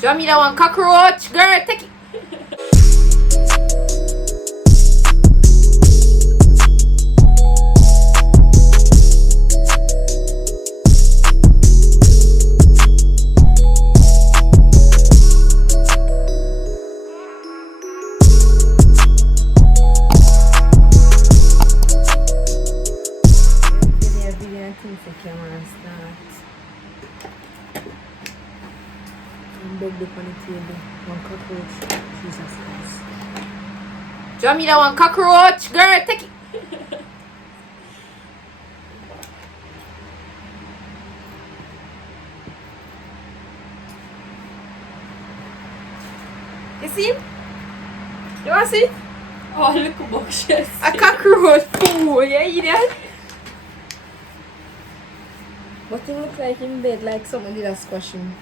Draw me that one cockroach, girl. Take it. Draw me that one cockroach, girl. Take it. You see him? You want to see? Oh, look at boxes. A cockroach. Ooh, yeah, you did. But he look like in bed, like someone did a squash him.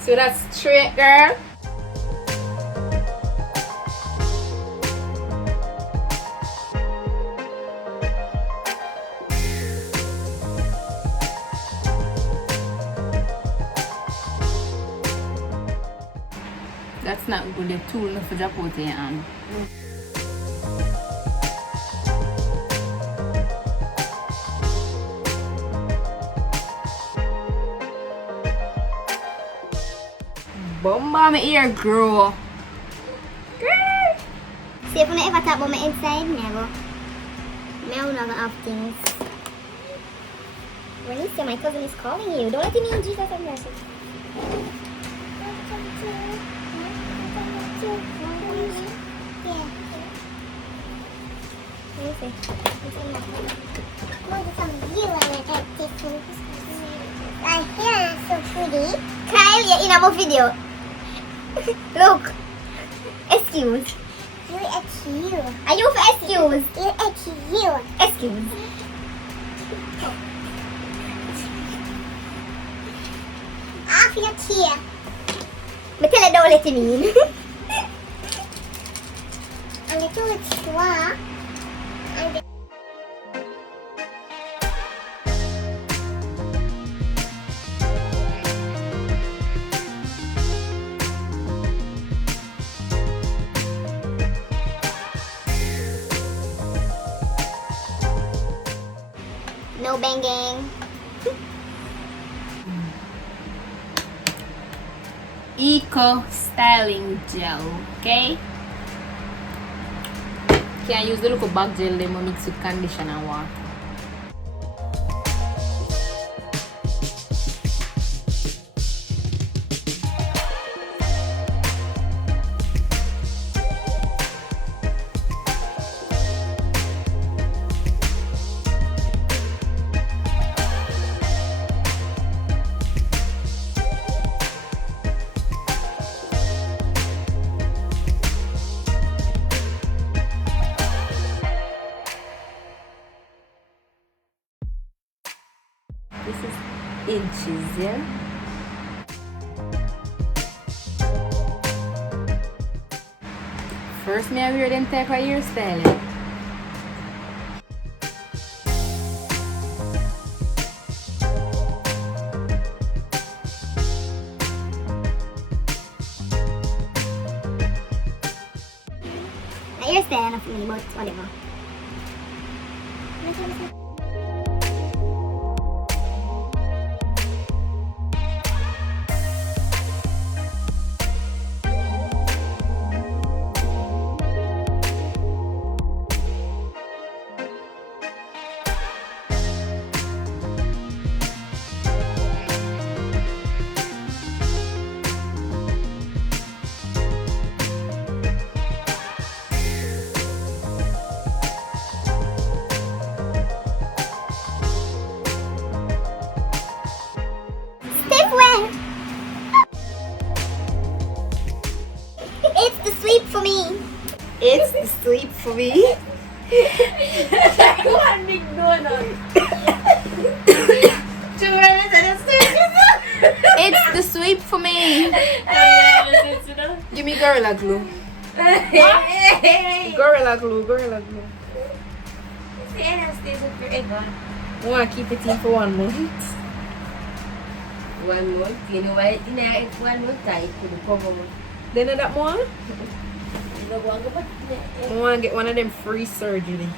So that's straight, girl. That's not good. The tool enough for drop out your hand. Bomba my ear grow. Girl. See if I ever talk about my inside, never. I will never have things. When you say my cousin is calling you, don't let him in, Jesus have mercy. My hair is so pretty. Kyle, you're in our video. Look. Excuse. You're excuse. Are you for excuse? You're excuse. Excuse. Off your chair. But tell her don't let him in. I'm going to do it slow. No banging. Eco styling gel, okay? Can use the little bag gel them mix with conditioner and water. This is inches, yeah? First, me I wear them type of hairstyle. hairstyle enough for me, but whatever. Stiff one. It's the sleep for me. It's the sleep for me. One big donut. It's the sweep for me. Give me Gorilla Glue. Gorilla Glue, Gorilla Glue. I want to keep it in for 1 month. 1 month, you know why? In 1 month time, to the cover month. Then that one, You know what? But I want to get one of them free surgery.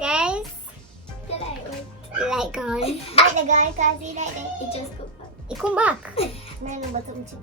Guys, like on. Like the guy, cause he like that. It just go back. It come back. Man, no bottom chip.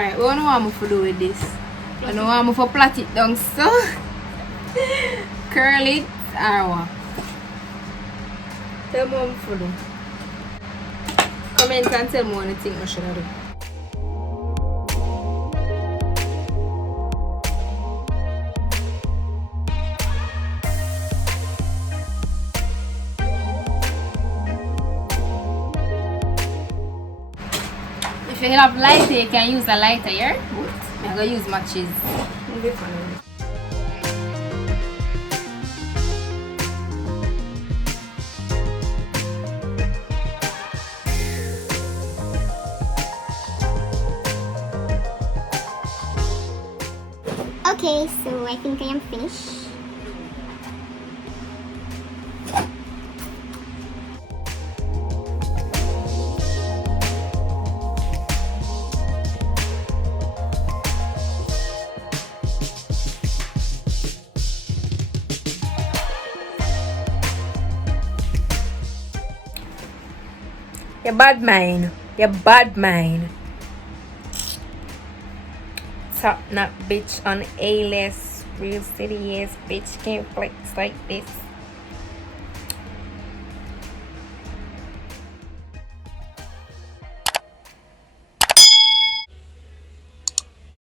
Alright, what do you want me to do with this? I don't want me to plait it down so. Curl it or what? Tell me what I'm to do. Comment and tell me what you think I should do. If you have lighter, you can use a lighter here. But I'm going to use matches. Okay, so I think I am finished. You're bad mind. You're bad mind. Top nut bitch on A-list. Real city ass bitch can't flex like this.